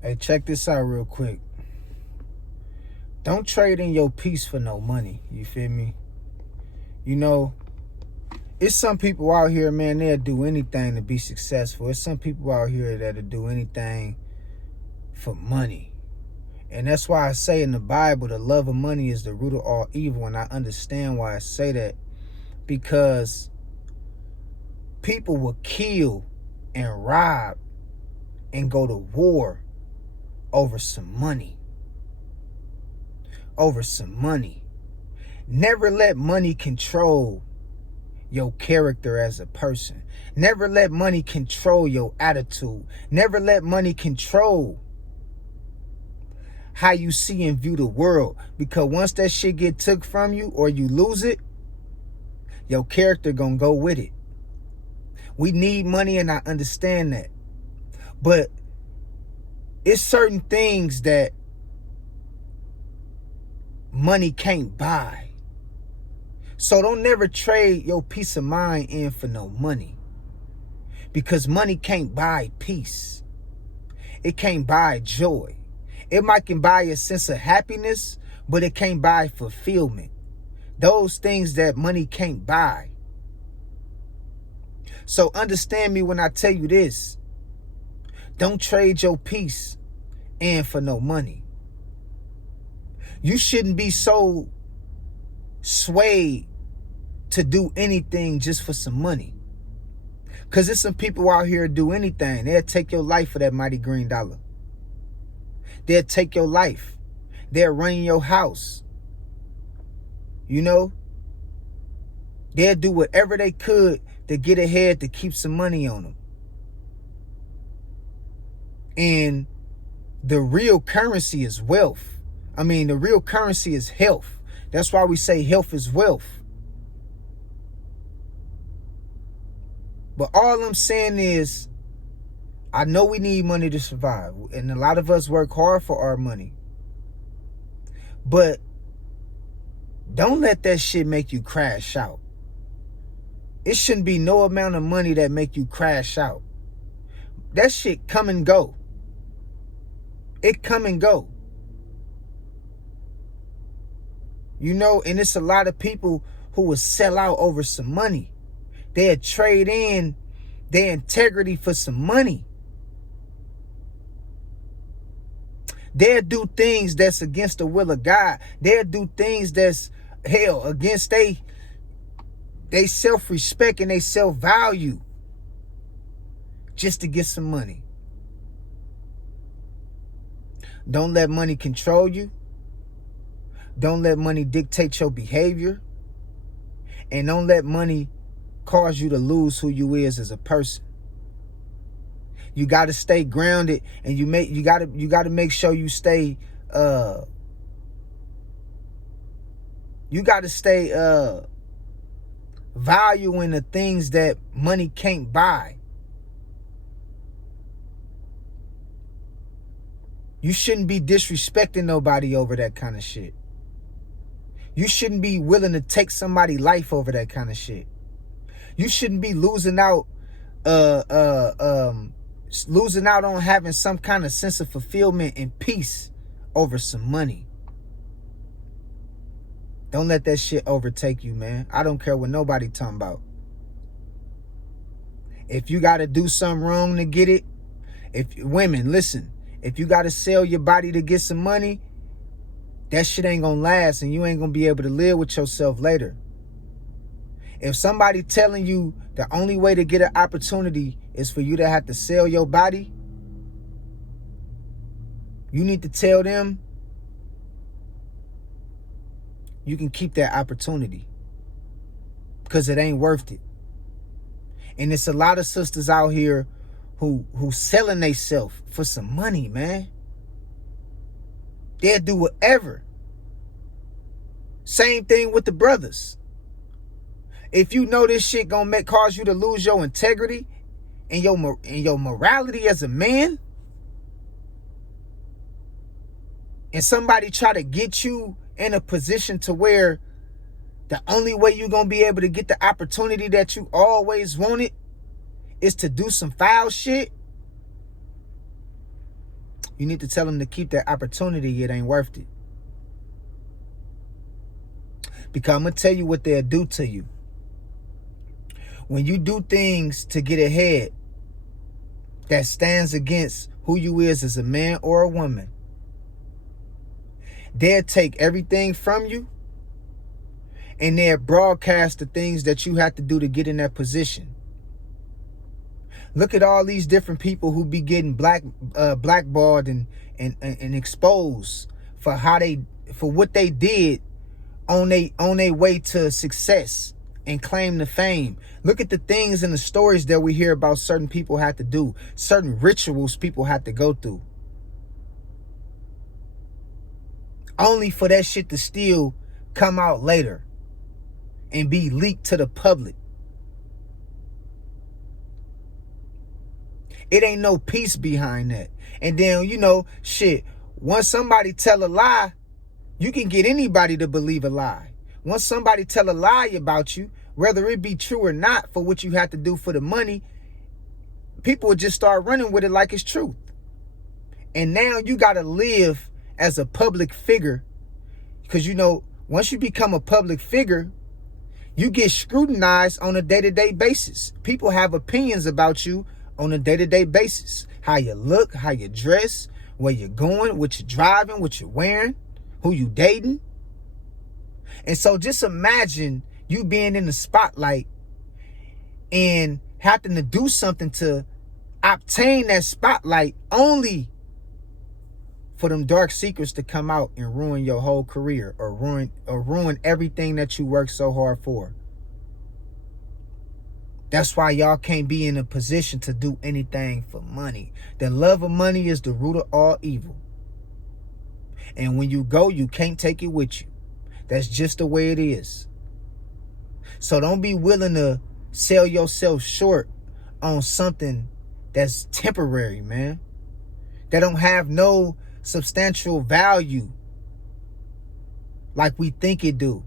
Hey, check this out real quick. Don't trade in your peace for no money. You feel me? You know, it's some people out here, man, they'll do anything to be successful. It's some people out here that'll do anything for money. And that's why I say in the Bible, the love of money is the root of all evil. And I understand why I say that. Because people will kill and rob and go to war over some money. Over some money. Never let money control your character as a person. Never let money control your attitude. Never let money control how you see and view the world. Because once that shit get took from you or you lose it, your character gonna go with it. We need money, and I understand that. But it's certain things that money can't buy. So don't never trade your peace of mind in for no money. Because money can't buy peace. It can't buy joy. It might can buy a sense of happiness, but it can't buy fulfillment. Those things that money can't buy. So understand me when I tell you this. Don't trade your peace in for no money. You shouldn't be so swayed to do anything just for some money. Because there's some people out here do anything. They'll take your life for that mighty green dollar. They'll take your life. They'll run your house. You know? They'll do whatever they could to get ahead to keep some money on them. And the real currency is wealth. I mean, the real currency is health. That's why we say health is wealth. But all I'm saying is, I know we need money to survive. And a lot of us work hard for our money. But don't let that shit make you crash out. It shouldn't be no amount of money that make you crash out. That shit come and go. It come and go. You know, and it's a lot of people who will sell out over some money. They'll trade in their integrity for some money. They'll do things that's against the will of God. They'll do things that's, hell, against they self-respect and they self-value just to get some money. Don't let money control you. Don't let money dictate your behavior. And don't let money cause you to lose who you is as a person. You got to stay grounded, and you got to make sure you stay valuing the things that money can't buy. You shouldn't be disrespecting nobody over that kind of shit. You shouldn't be willing to take somebody's life over that kind of shit. You shouldn't be losing out on having some kind of sense of fulfillment and peace over some money. Don't let that shit overtake you, man. I don't care what nobody talking about. If you got to do something wrong to get it, women, listen, if you got to sell your body to get some money, that shit ain't gonna last, and you ain't gonna be able to live with yourself later. If somebody telling you the only way to get an opportunity is for you to have to sell your body, you need to tell them you can keep that opportunity, because it ain't worth it. And it's a lot of sisters out here who selling themselves for some money, man. They'll do whatever. Same thing with the brothers. If you know this shit gonna cause you to lose your integrity and your morality as a man, and somebody try to get you in a position to where the only way you're gonna be able to get the opportunity that you always wanted is to do some foul shit, You need to tell them to keep that opportunity. It ain't worth it. Because I'm going to tell you what they'll do to you. When you do things to get ahead that stands against who you is as a man or a woman, they'll take everything from you and they'll broadcast the things that you have to do to get in that position. Look at all these different people who be getting blackballed and exposed for what they did on they way to success and claim to fame. Look at the things and the stories that we hear about certain people have to do, certain rituals people have to go through, only for that shit to still come out later and be leaked to the public. It ain't no peace behind that. And then, shit, once somebody tell a lie, you can get anybody to believe a lie. Once somebody tell a lie about you, whether it be true or not, for what you have to do for the money, people will just start running with it like it's truth. And now you got to live as a public figure, because, once you become a public figure, you get scrutinized on a day-to-day basis. People have opinions about you on a day-to-day basis. How you look, how you dress, where you're going, what you're driving, what you're wearing, who you dating. And so just imagine you being in the spotlight and having to do something to obtain that spotlight, only for them dark secrets to come out and ruin your whole career, or ruin everything that you worked so hard for. That's why y'all can't be in a position to do anything for money. The love of money is the root of all evil. And when you go, you can't take it with you. That's just the way it is. So don't be willing to sell yourself short on something that's temporary, man. That don't have no substantial value like we think it do.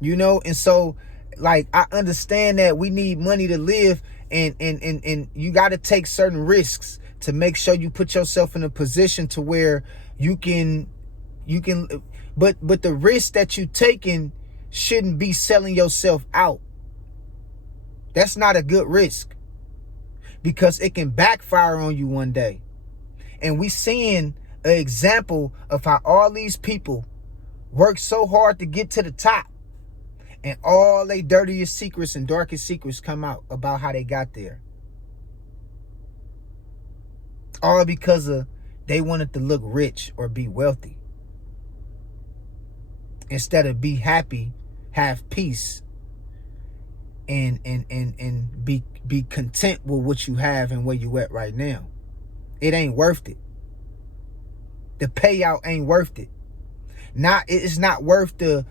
And so, like, I understand that we need money to live, and you got to take certain risks to make sure you put yourself in a position to where you can, but the risk that you taking shouldn't be selling yourself out. That's not a good risk, because it can backfire on you one day. And we seeing an example of how all these people work so hard to get to the top, and all they dirtiest secrets and darkest secrets come out about how they got there. All because they wanted to look rich or be wealthy, instead of be happy, have peace, and be content with what you have and where you at right now. It ain't worth it. The payout ain't worth it. It's not worth the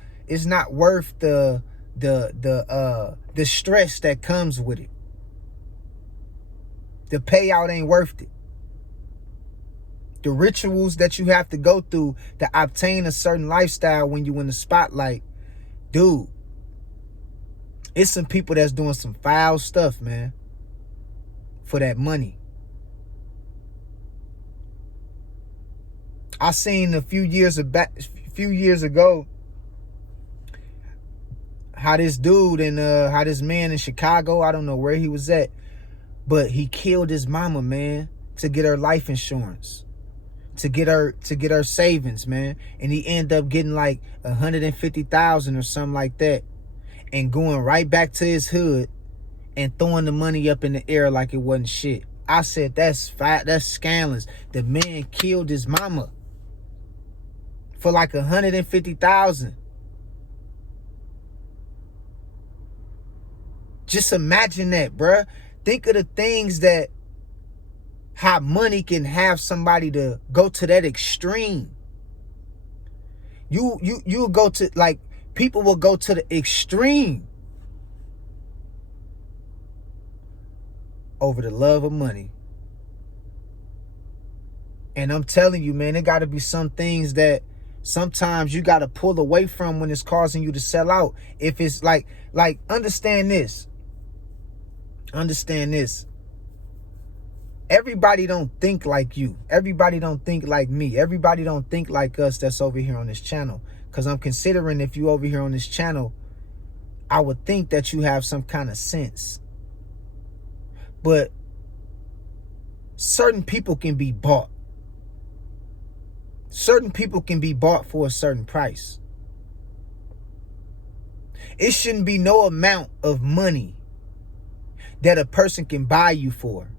stress that comes with it. The payout ain't worth it. The rituals that you have to go through to obtain a certain lifestyle when you in the spotlight, dude, it's some people that's doing some foul stuff, man, for that money. I seen a few years ago how this dude and how this man in Chicago, I don't know where he was at, but he killed his mama, man, to get her life insurance, to get her savings, man. And he ended up getting like $150,000 or something like that, and going right back to his hood and throwing the money up in the air like it wasn't shit. I said, that's scandalous. The man killed his mama for like $150,000. Just imagine that, bruh. Think of the things that, how money can have somebody to go to that extreme. You'll go to, like, people will go to the extreme over the love of money. And I'm telling you, man, there got to be some things that sometimes you got to pull away from when it's causing you to sell out. If it's like understand this. Everybody don't think like you. Everybody don't think like me. Everybody don't think like us that's over here on this channel. Because I'm considering if you over here on this channel, I would think that you have some kind of sense. But certain people can be bought. Certain people can be bought for a certain price. It shouldn't be no amount of money that a person can buy you for.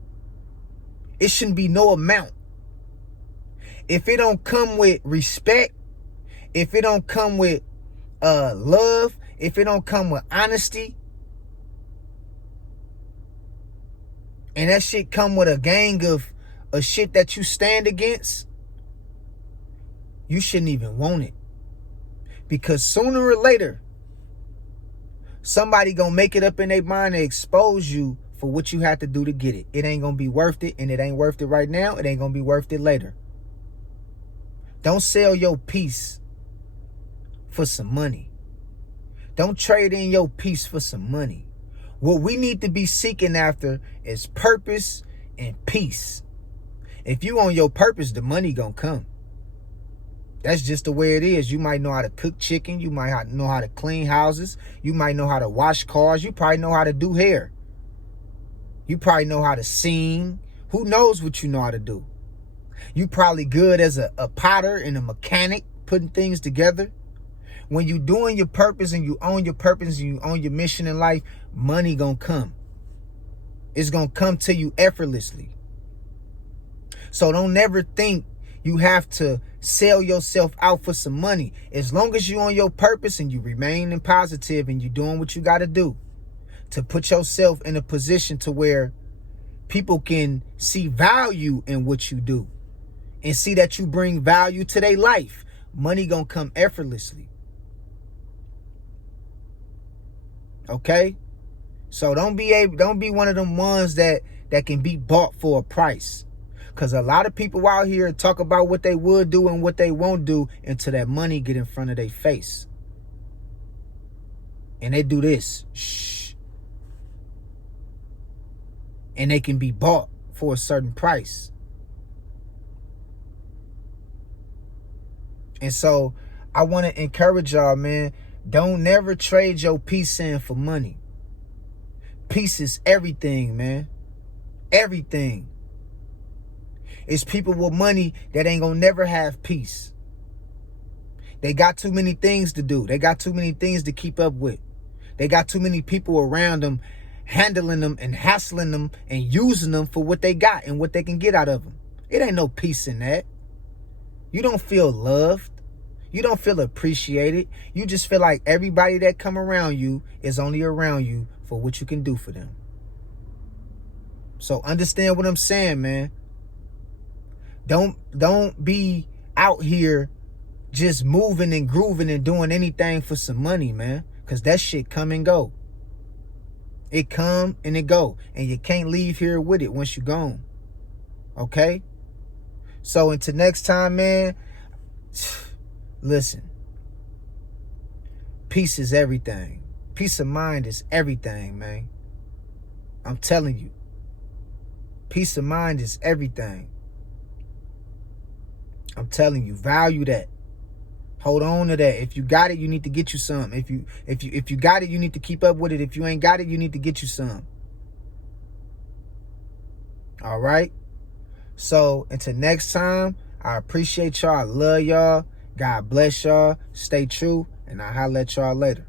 It shouldn't be no amount. If it don't come with respect, if it don't come with love, if it don't come with honesty, and that shit come with a gang of shit that you stand against, you shouldn't even want it. Because sooner or later, somebody gonna make it up in their mind to expose you for what you had to do to get it. It ain't gonna be worth it, and it ain't worth it right now. It ain't gonna be worth it later. Don't sell your peace for some money. Don't trade in your peace for some money. What we need to be seeking after is purpose and peace. If you on your purpose, the money gonna come. That's just the way it is. You might know how to cook chicken. You might know how to clean houses. You might know how to wash cars. You probably know how to do hair. You probably know how to sing. Who knows what you know how to do? You probably good as a potter and a mechanic, putting things together. When you doing your purpose and you own your purpose and you own your mission in life, money gonna come. It's gonna come to you effortlessly. So don't never think you have to sell yourself out for some money. As long as you on your purpose and you remain in positive and you doing what you got to do to put yourself in a position to where people can see value in what you do and see that you bring value to their life, money gonna come effortlessly. Okay? So don't be one of them ones that can be bought for a price. Because a lot of people out here talk about what they would do and what they won't do until that money get in front of their face. And they do this. Shh. And they can be bought for a certain price. And so I want to encourage y'all, man. Don't never trade your peace in for money. Peace is everything, man. Everything. It's people with money that ain't gonna never have peace. They got too many things to do. They got too many things to keep up with. They got too many people around them, handling them and hassling them and using them for what they got and what they can get out of them. It ain't no peace in that. You don't feel loved. You don't feel appreciated. You just feel like everybody that come around you is only around you for what you can do for them. So understand what I'm saying, man. Don't be out here just moving and grooving and doing anything for some money, man. Because that shit come and go. It come and it go. And you can't leave here with it once you're gone. Okay? So until next time, man, listen. Peace is everything. Peace of mind is everything, man. I'm telling you. Peace of mind is everything. I'm telling you, value that. Hold on to that. If you got it, you need to get you some. If you got it, you need to keep up with it. If you ain't got it, you need to get you some. All right? So until next time, I appreciate y'all. I love y'all. God bless y'all. Stay true. And I'll holler at y'all later.